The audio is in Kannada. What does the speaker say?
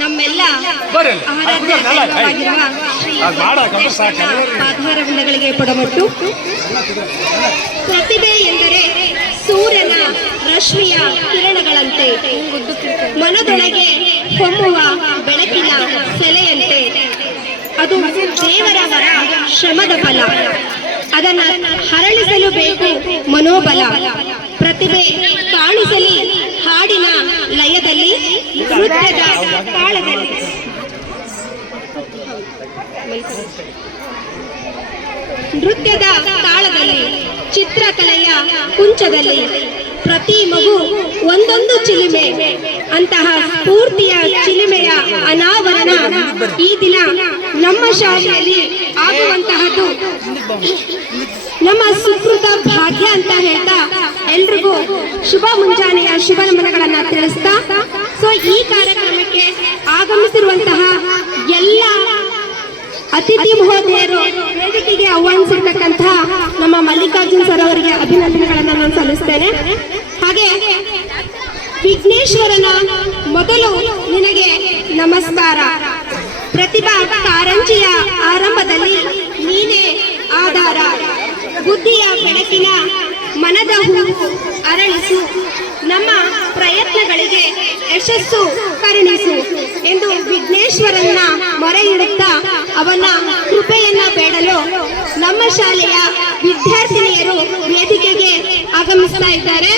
ನಮ್ಮೆಲ್ಲ ಆರಾಧ್ಯವಾಗಿರುವ ಶ್ರೀ ಪಾದಾರವಿಂದಗಳಿಗೆ ಪಡಮಟ್ಟು. ಪ್ರತಿಭೆ ಎಂದರೆ ಸೂರ್ಯನ ರಶ್ಮಿಯ ಕಿರಣಗಳಂತೆ, ಮನದೊಳಗೆ ಹೊಮ್ಮುವ ಬೆಳಕಿನ ಸೆಲೆಯಂತೆ. ಅದು ದೇವರ ವರ, ಶ್ರಮದ ಫಲ. ಅದನ್ನು ಹರಳಿಸಲು ಬೇಕು ಮನೋಬಲ. ಪ್ರತಿಭೆ ಕಾಣಿಸಲಿ ಹಾಡಿನ ಲಯದಲ್ಲಿ, ನೃತ್ಯದ ತಾಳದಲ್ಲಿ. ನೃತ್ಯದ ತಾಳದಲ್ಲಿ, ಚಿತ್ರಕಲೆಯ ಕುಂಚದಲ್ಲಿ ಪ್ರತಿ ಮಗು ಒಂದೊಂದು ಚಿಲಿಮೆ. ಅಂತಹ ಸ್ಫೂರ್ತಿಯ ಚಿಲಿಮೆಯ ಅನಾವರಣ ಈ ದಿನ ನಮ್ಮ ಶಾಲೆಯಲ್ಲಿ ಆಗುವಂತಹದ್ದು ನಮ್ಮ ಸುಕೃತ ಭಾಗ್ಯ ಅಂತ ಹೇಳ್ತಾ ಎಲ್ರಿಗೂ ಶುಭ ಮುಂಜಾನೆಯ ಶುಭ ನಮನಗಳನ್ನ ತಿಳಿಸ್ತಾ, ಸೊ ಈ ಕಾರ್ಯಕ್ರಮಕ್ಕೆ ಆಗಮಿಸಿರುವಂತಹ ಎಲ್ಲ ಅತಿಥಿ ಮಹೋದಯರು, ವೇದಿಕೆಗೆ ಆಹ್ವಾನಿಸಿರ್ತಕ್ಕಂತಹ ನಮ್ಮ ಮಲ್ಲಿಕಾರ್ಜುನ್ ಸರ್ ಅವರಿಗೆ ಅಭಿನಂದನೆಗಳನ್ನು ನಾನು ಸಲ್ಲಿಸ್ತೇನೆ. ಹಾಗೆ ವಿಘ್ನೇಶ್ವರನ ಮೊದಲು ನಿನಗೆ ನಮಸ್ಕಾರ. ಪ್ರತಿಭಾ ಕಾರಂಜಿಯ ಆರಂಭದಲ್ಲಿ ನೀನೇ ಆಧಾರ. ಬುದ್ಧಿಯ ಬೆಳಕಿನ ಮನದ ಹೂವು ಅರಳಿಸು. ನಮ್ಮ ಪ್ರಯತ್ನಗಳಿಗೆ ಯಶಸ್ಸು ಕರುಣಿಸು ಎಂದು ವಿಘ್ನೇಶ್ವರನ್ನ ಮೊರೆ ಇಡುತ್ತಾ ಅವನ ಕೃಪೆಯನ್ನ ಬೇಡಲು ನಮ್ಮ ಶಾಲೆಯ ವಿದ್ಯಾರ್ಥಿನಿಯರು ವೇದಿಕೆಗೆ ಆಗಮಿಸ್ತಾ ಇದ್ದಾರೆ.